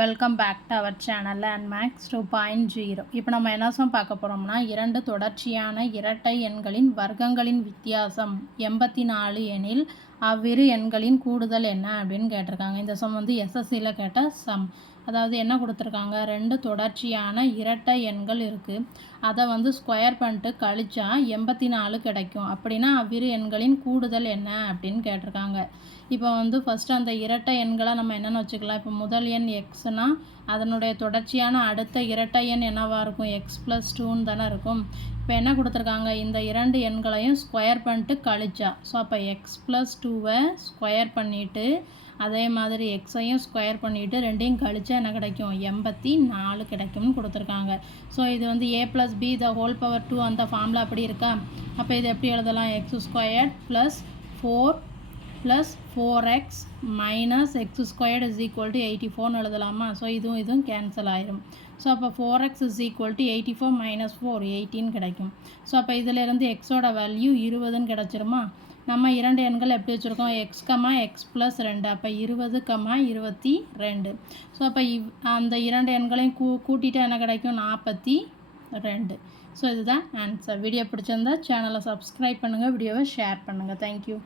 Welcome back to our channel Landmax 2.0. இப்போ நம்ம என்ன பார்க்க போகிறோம்னா, இரண்டு தொடர்ச்சியான இரட்டை எண்களின் வர்க்கங்களின் வித்தியாசம் 84 எனில் அவ்விரு எண்களின் கூடுதல் என்ன அப்படின்னு கேட்டிருக்காங்க. இந்த சம் வந்து எஸ்எஸ்சியில் கேட்ட சம். அதாவது என்ன கொடுத்துருக்காங்க, ரெண்டு தொடர்ச்சியான இரட்டை எண்கள் இருக்குது, அதை வந்து ஸ்கொயர் பண்ணிட்டு கழிச்சா 84 கிடைக்கும். அப்படின்னா அவ்விரு எண்களின் கூடுதல் என்ன அப்படின்னு கேட்டிருக்காங்க. இப்போ வந்து ஃபஸ்ட்டு அந்த இரட்டை எண்களை நம்ம என்னென்னு வச்சுக்கலாம். இப்போ முதல் எண் எக்ஸ்னால் அதனுடைய தொடர்ச்சியான அடுத்த இரட்டை எண் என்னவாக இருக்கும், எக்ஸ் ப்ளஸ் 2ன்னு தானே இருக்கும். இப்போ என்ன கொடுத்துருக்காங்க, இந்த இரண்டு எண்களையும் ஸ்கொயர் பண்ணிட்டு கழிச்சா, ஸோ அப்போ எக்ஸ் ப்ளஸ் 2வை ஸ்கொயர் பண்ணிவிட்டு அதே மாதிரி எக்ஸையும் ஸ்கொயர் பண்ணிவிட்டு ரெண்டையும் கழிச்சா என்ன கிடைக்கும், 84 கிடைக்கும்னு கொடுத்துருக்காங்க. ஸோ இது வந்து a + b the whole power 2 அந்த ஃபார்மில் அப்படி இருக்கா. அப்போ இது எப்படி எழுதலாம், X square plus 4 + 4x - x squared = 84 எழுதலாமா. ஸோ இதுவும் கேன்சல் ஆயிரும். ஸோ அப்போ 4x = 84 - 4 18 கிடைக்கும். ஸோ அப்போ இதிலேருந்து எக்ஸோட வேல்யூ 20ன்னு கிடச்சிருமா. நம்ம இரண்டு எண்கள் எப்படி வச்சுருக்கோம், x, x + 2, அப்போ 20, 22. ஸோ அப்போ அந்த இரண்டு எண்களையும் கூட்டிட்டு என்ன கிடைக்கும், 42. ஸோ இதுதான் ஆன்சர். வீடியோ பிடிச்சிருந்தா சேனலை சப்ஸ்கிரைப் பண்ணுங்கள், வீடியோவை ஷேர் பண்ணுங்கள். தேங்க்யூ.